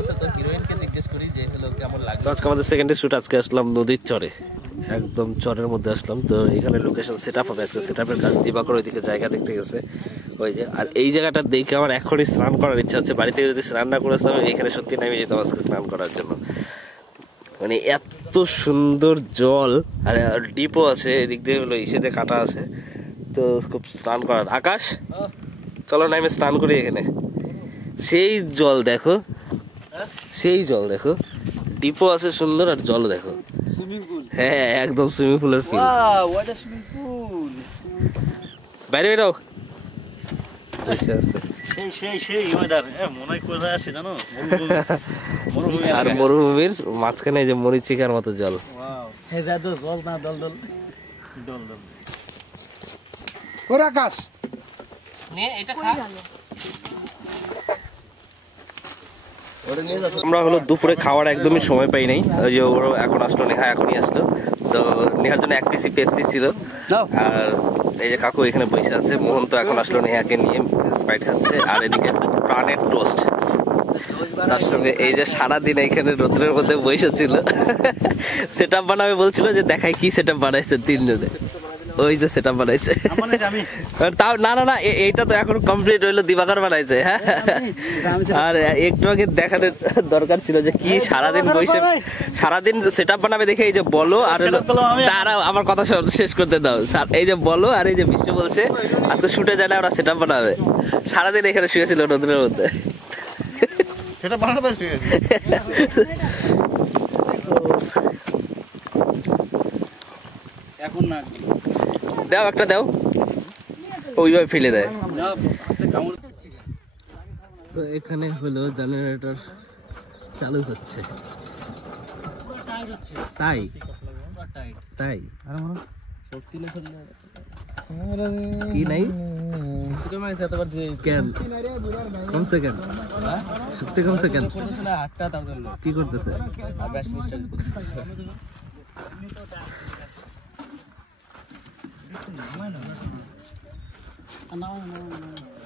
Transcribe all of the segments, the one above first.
আছে তো হিরোইনকে জিজ্ঞেস করি যে হলো কেমন লাগে। তো আজকে আমাদের সেকেন্ড শুট, আজকে আসলাম নদীর চরে, একদম চরের মধ্যে আসলাম। তো এখানে লোকেশন সেট আপ হবে আজকে, সেট আপের কাজ দিবাকর ওইদিকে জায়গা দেখতে গেছে ওই যে। আর এই জায়গাটা দেখে আমার এখনই স্নান করার ইচ্ছা হচ্ছে। বাড়িতে যদি স্নান না করেছিলাম এখানে সত্যি নামে যেতাম আজকে স্নান করার জন্য। মানে এত সুন্দর জল, আর ডিপও আছে এদিক দিয়ে, হলো ইসেতে কাটা আছে, তো খুব স্নান করার। আকাশ চলো না আমি স্নান করি এখানে। সেই জল দেখো, সেই জল দেখো, ডিপও আছে সুন্দর, আর জল দেখো, সুইমিং পুল। হ্যাঁ একদম সুইমিং পুলের feel. Wow what a swimming pool. বাইরে বেরো। সেই সেই সেই ওয়েদার, মনে হয় কোথায় আসছে জানো, মরুভূমি। আর মরুভূমির মাঝখানে যে মরিচিকার মতো জল। ওয়াও হে যা তো জল না, দল দল দল দল। ওরে আকাশ নে এটা খা। আমরা হলো দুপুরে খাওয়ার একদমই সময় পাই নাই। ওই যে ওরও এখন আসলো, নেহা এখনই আসলো। তো নেহার জন্য 1 পিসি পেপসি ছিল। আর এই যে কাকু এখানে বসে আছে, মোহন তো এখন আসলো নেহাকে নিয়ে স্প্রাইট খাচ্ছে। আর এদিকে প্রাণের টোস্ট, তার সঙ্গে এই যে সারাদিন এখানে রোদ্রের মধ্যে বসে ছিল, সেট আপ বানাবে বলছিল, যে দেখাই কি সেট আপ বানাইছে তিনজনে। ওই যে সেট আপ বানাইছে, তাও না না না এইটা তো এখন কমপ্লিট হইলো, দিবাকর বানাইছে। হ্যাঁ, আর একটু আগে দেখানোর দরকার ছিল যে কি সারাদিন বসে সারাদিন সেট আপ বানাবে দেখে। এই যে বলো আর তারা আমার কথা শেষ করতে দাও। এই যে বলো আর এই যে বিশ্ব বলছে আজকে শুটে যায় না, ওরা সেট আপ বানাবে। সারাদিন এখানে শুয়েছিল রোদ্রের মধ্যে। সেটা বানাবে এখন না, দাও একটা দাও, ওইভাবে ফেলে দেয়। তো এখানে হলো জেনারেটর চালু হচ্ছে, তাই তাই কি নাই কেন কমছে কেন শক্তি কমছে কেন, কি করতেছে?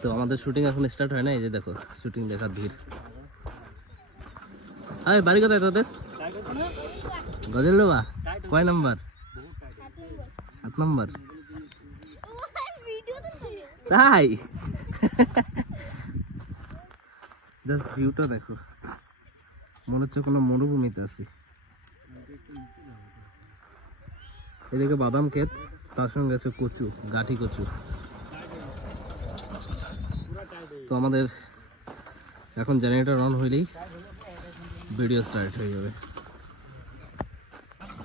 তো আমাদের শুটিং এখন স্টার্ট হয় না, এই যে দেখো শুটিং দেখার ভিড়। আরে বাড়ি কোথায় তোদের? গজলডোবা। কয় নাম্বার? 7 নাম্বার। তাই জাস্ট ভিউটা দেখো, মনে হচ্ছে কোনো মরুভূমিতে আছি। এদিকে বাদাম ক্ষেত, তার সঙ্গে আছে কচু, গাঠি কচু। তো আমাদের এখন জেনারেটর অন হইলেই ভিডিও স্টার্ট হয়ে যাবে।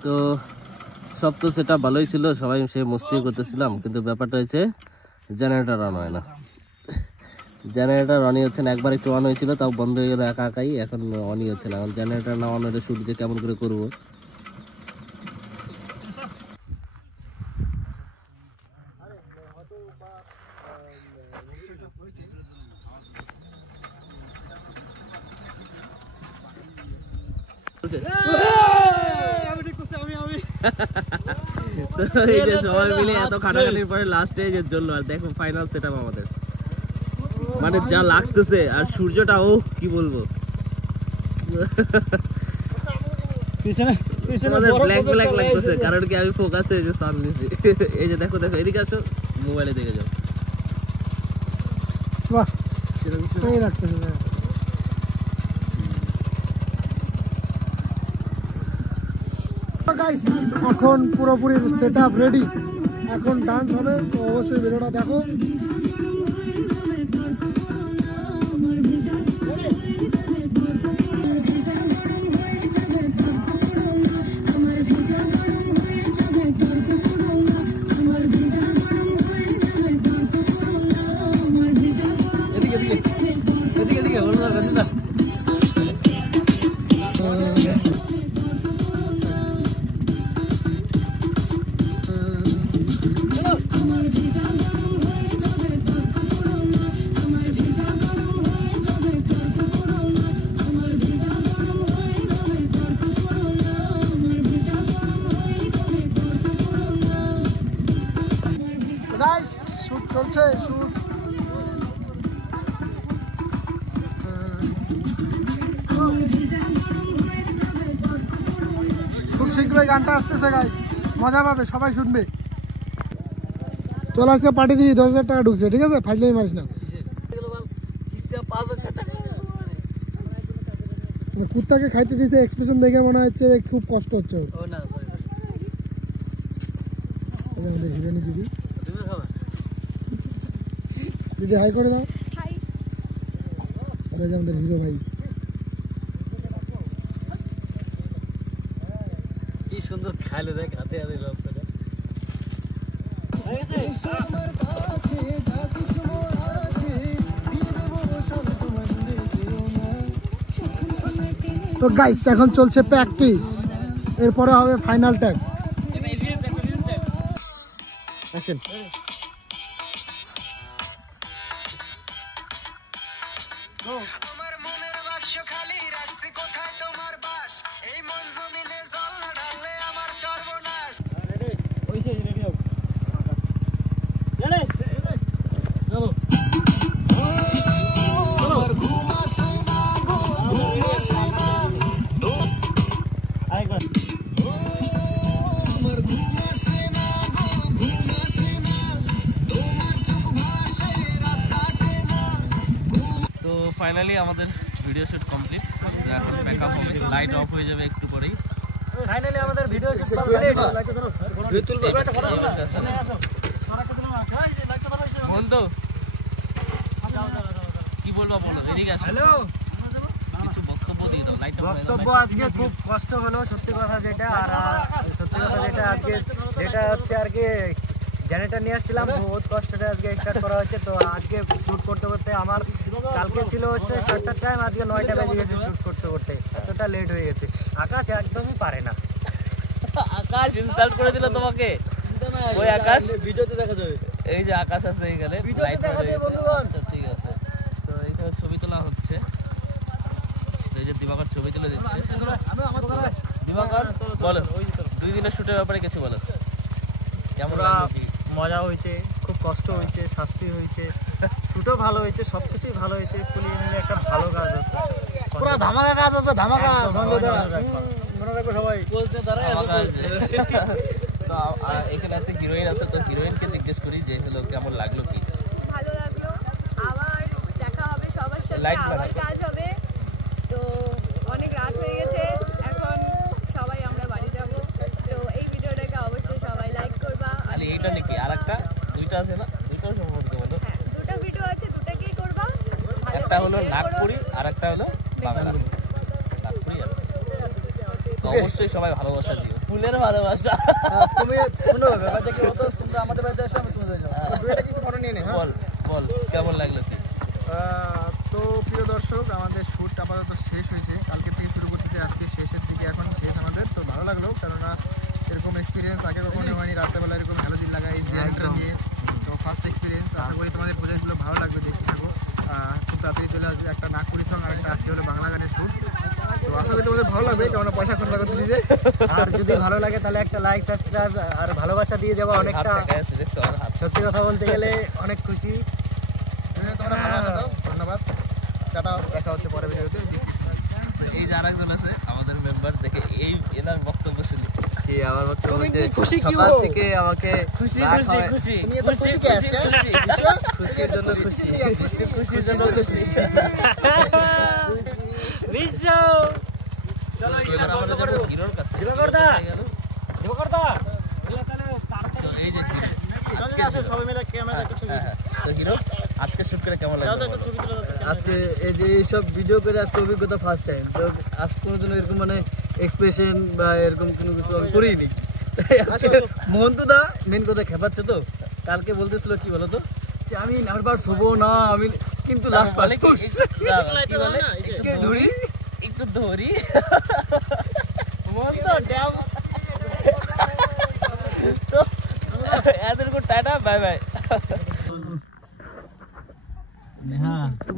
তো সব তো সেটা ভালোই ছিল, সবাই সে মস্তি করতেছিলাম, কিন্তু ব্যাপারটা হচ্ছে জেনারেটর অন হয় না। জেনারেটর অনই হচ্ছে না, একবার একটু অন হয়েছিল তাও বন্ধ হয়ে গেল একা একাই, এখন অনই হচ্ছে না। এখন জেনারেটর না অন হলে শুট যে কেমন করে করবো। এই যে সবাই মিলে এত খাটাখাটির পরে লাস্টে যে জ্বললো, আর দেখো ফাইনাল সেটআপ আমাদের, মানে যা লাগতেছে। আর সূর্যটা ও কি বলবো, ব্ল্যাক ব্ল্যাক লাগতেছে, কারণ কি আমি ফোকাসে এই যে সান নিছি। এই যে দেখো দেখো এদিকে আসো, মোবাইলে দেখে যাও। বাহ সেই লাগতেছে। এখন পুরোপুরি সেট আপ রেডি, এখন ডান্স হবে। তো অবশ্যই ভিডিওটা দেখো। শীঘ্রই গানটা আসতেছে গাইস, মজা পাবে, সবাই শুনবে। চল আজকে পার্টি দিবি, 10,000 টাকা ঢুকছে, ঠিক আছে? ফাইজলামি মারিস না। কুত্তাকে খাইতে দিতে এক্সপ্রেশন দেখে মনে হচ্ছে খুব কষ্ট হচ্ছে ওর। আমাদের হিরোইনি দিদি, দিদি হাই করে দাও। আর আমাদের হিরো ভাই, কি সুন্দর খাইলে দেখ, হাতে হাতে সব করে। তো গাইস এখন চলছে প্র্যাকটিস, এরপরে হবে ফাইনাল ট্যাগ। তো ফাইনালি আমাদের ভিডিও শুট কমপ্লিট, এখন প্যাকআপ হবে, লাইট অফ হয়ে যাবে একটু পরেই। ফাইনালি আমাদের ভিডিও শুট কমপ্লিট। বন্ধু কি বলবো বলো, এদিকে আসো। হ্যালো, কিছু বক্তব্য দিয়ে দাও। লাইট বক্তব্য আজকে খুব কষ্ট হলো সত্যি কথা যেটা, আর সত্যি কথা যেটা আজকে যেটা হচ্ছে আর কি জেনারেটর নিয়ে আসছিলাম, বহুত কষ্টটা আজকে স্টার্ট করা হচ্ছে। তো আজকে শ্যুট করতে করতে আমার কালকে ছিল হচ্ছে 7টার টাইম, আজকে 9টা বেজে গেছে শ্যুট করতে করতে, এতটা লেট হয়ে গেছে। আকাশ একদমই পারে না, আকাশ ইনসাল্ট করে দিল তোমাকে। ওই আকাশ ভিডিওতে দেখা যাবে, এই যে আকাশ আছে এখানে, লাইট দেখা যাবে বন্ধুগণ। ঠিক আছে, তো এখানে ছবি তোলা হচ্ছে, এই যে দিবাকর ছবি তুলে দিচ্ছে। দিবাকর বলো, 2 দিনের শুটের ব্যাপারে কিছু বলো, কেমন লাগলো? মজা হয়েছে, খুব কষ্ট হয়েছে, শাস্তি হয়েছে, শুটও ভালো হয়েছে, সবকিছুই ভালো হয়েছে, ফুলিয়ে মিলে একটা ভালো কাজ আছে, পুরো ধামাকা কাজ আছে, ধামাকা। মনে রাখো সবাই বলতে দাঁড়ায়। তো এখানে আছে হিরোইন আছে, তো হিরোইনকে জিজ্ঞেস করি যে হলো কেমন লাগলো, কি ভালো লাগলো, আবার দেখা হবে সবার সাথে, Light আবার বানাবো। কাজ হবে। তো অনেক রাত হয়ে গেছে, এখন সবাই আমরা বাড়ি যাব। তো এই ভিডিওটাকে অবশ্যই সবাই লাইক করবা। খালি এইটা নাকি আর একটা দুইটা আছে না, দুইটাও সম্পর্কে বলো। হ্যাঁ, দুটো ভিডিও আছে, দুটাকেই করবা। ভালো একটা করে হলো share করো। নাগপুরি আর একটা হলো বাংলা। নাগপুরি আর তো অবশ্যই সবাই ভালোবাসা দিও, ফুলের ভালোবাসা। তুমি শুনো, ব্যাপারটা কি হতো, তোমরা আমাদের বাড়িতে আসো, আমি তোমাদের যাবো। দুইটা কিছু ফটো নিয়ে নে। বল বল কেমন লাগলো কি? তো প্রিয় দর্শক, আমাদের শ্যুট আপাতত শেষ হয়েছে, কালকে থেকে শুরু করতেছি, আজকে শেষের দিকে এখন শেষ আমাদের। তো ভালো লাগলো, কেননা এরকম এক্সপিরিয়েন্স আগে কখনো হয়নি, রাত্রেবেলা এরকম হ্যালোজিন লাগাই এই জেনারেটর নিয়ে। তো ফার্স্ট এক্সপিরিয়েন্স, আশা করি তোমাদের প্রজেক্টগুলো ভালো লাগবে, দেখতে থাকো। খুব তাড়াতাড়ি চলে আসবে একটা নাগপুরি সং, আর একটা আজকে হলো বাংলা গানের শ্যুট। তো আশা করি তোমাদের ভালো লাগবে, কেননা পয়সা খরচা করতেছি যে। আর যদি ভালো লাগে তাহলে একটা লাইক, সাবস্ক্রাইব আর ভালোবাসা দিয়ে যাবো। অনেকটা সত্যি কথা বলতে গেলে অনেক খুশি। তোমরা ভালোবাসা দাও, ধন্যবাদ। টাটা, দেখা হচ্ছে পরের ভিডিওতে। এই যে আরেকজন আছে আমাদের মেম্বার, দেখে এই এনার বক্তব্য শুনি। আমার তুমি কি খুশি কি সকাল হো? থেকে আমাকে খুশি রাত খুশি হয়- খুশি তুমি এত খুশি কে আজকে? খুশির জন্য খুশি, খুশির জন্য খুশি। চলো আমরা যাবো হিরোর কাছে। তো এই যে হিরো, আজকে সবাই মিলে ক্যামেরা দেখতে ছবি। হ্যাঁ, তো হিরো আজকে শুট করে কেমন লাগলো? আজকে এই যে এইসব ভিডিও করে আজকে অভিজ্ঞতা ফার্স্ট টাইম। তো আজ কোনোদিন এরকম মানে এক্সপ্রেশন বা এরকম কোনো কিছু আমি করিনি। মোহন্ত দা মেন কথা খেপাচ্ছে। তো কালকে বলতেছিল কি বলতো, যে আমি নারবার শোবো না, আমি কিন্তু লাস্ট পালে কি বলে? ধরি একটু ধরি তো এদের কো টাটা, বাই বাই।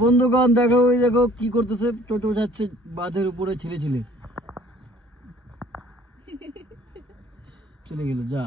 বন্ধুগণ দেখো, ওই দেখো কি করতেছে, টোটো যাচ্ছে বাঁধের উপরে ছেলে ছেলে চলে গেল, যা।